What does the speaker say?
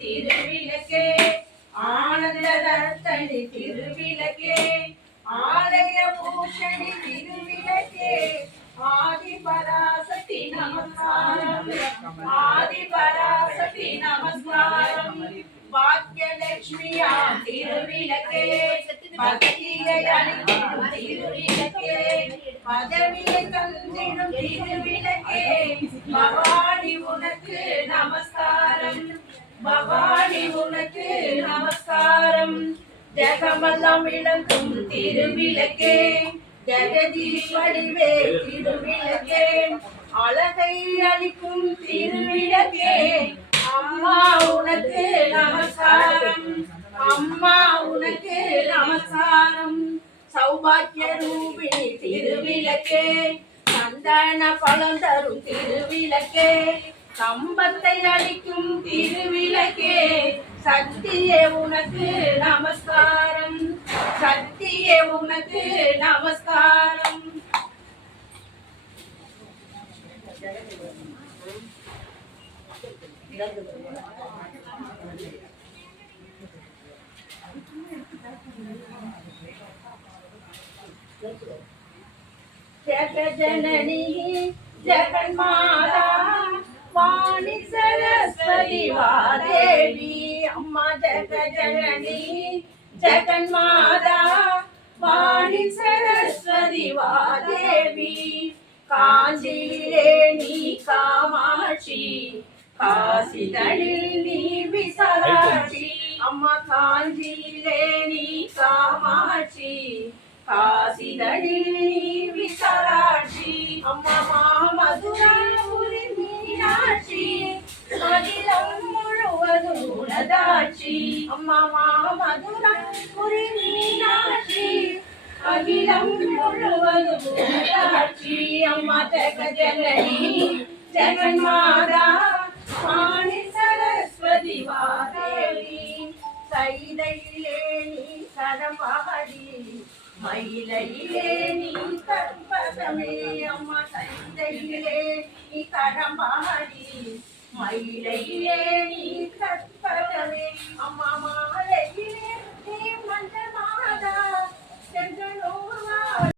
திருவிளக்கே ஆனந்த ரத்தனி திருவிளக்கே ஆலய பூஷணி திருவிளக்கே நமஸ்காரம் ஆதி பராசக்தி நமஸ்காரம். பாக்யலட்சுமியா திருவிளக்கே பக்தியை அளிக்கும் திருவிளக்கே பதவியை தந்திடும் திருவிளக்கே பவானி உனக்கு நமஸ்காரம் பவானி உனக்கு நமஸ்காரம் ஜெகமெல்லாம் விளங்கும் திருவிளக்கே ஜெகதீஸ்வரிவே திருவிளக்கே அழகை அளிக்கும் திருவிளக்கே அம்மா உனக்கு நமஸ்காரம். அம்மா உனக்கு நமஸ்காரம். சௌபாக்கிய ரூபிணி திருவிளக்கே சந்தன பழம் தரும் திருவிளக்கே கம்பத்தை அளிக்கும் திருவிளக்கே சக்தியே உனக்கு நமஸ்காரம். சக்தியே உனக்கு நமஸ்காரம். జగ జనని జగన్మాతా వాణి సరస్వతి వాదేవి అమ్మ జగ జనని జగన్మాతా వాణి సరస్వతి వాదేవి காஞ்சியிலே நீ காமாட்சி காசிதழில் நீ விசாலாட்சி. அம்மா காஞ்சியிலே நீ காமாட்சி காசிதழில் நீ விசாலாட்சி. அம்மா மாமதுராபுரி மீனாட்சி மதிலம் முழுவதும் உனதாட்சி. அம்மா மாமதுராபுரி அகிலம் முழுவதும் சாட்சி அம்மா ஜனனி ஜெகன் மாதா வாணி சரஸ்வதி வாதேவி சைதையிலே நீ சரபாடி மயிலையிலே நீ கற்பதமே அம்மா சைதையிலே நீ கடம்பாடி மயிலையிலே நீ கற்பதமே அம்மா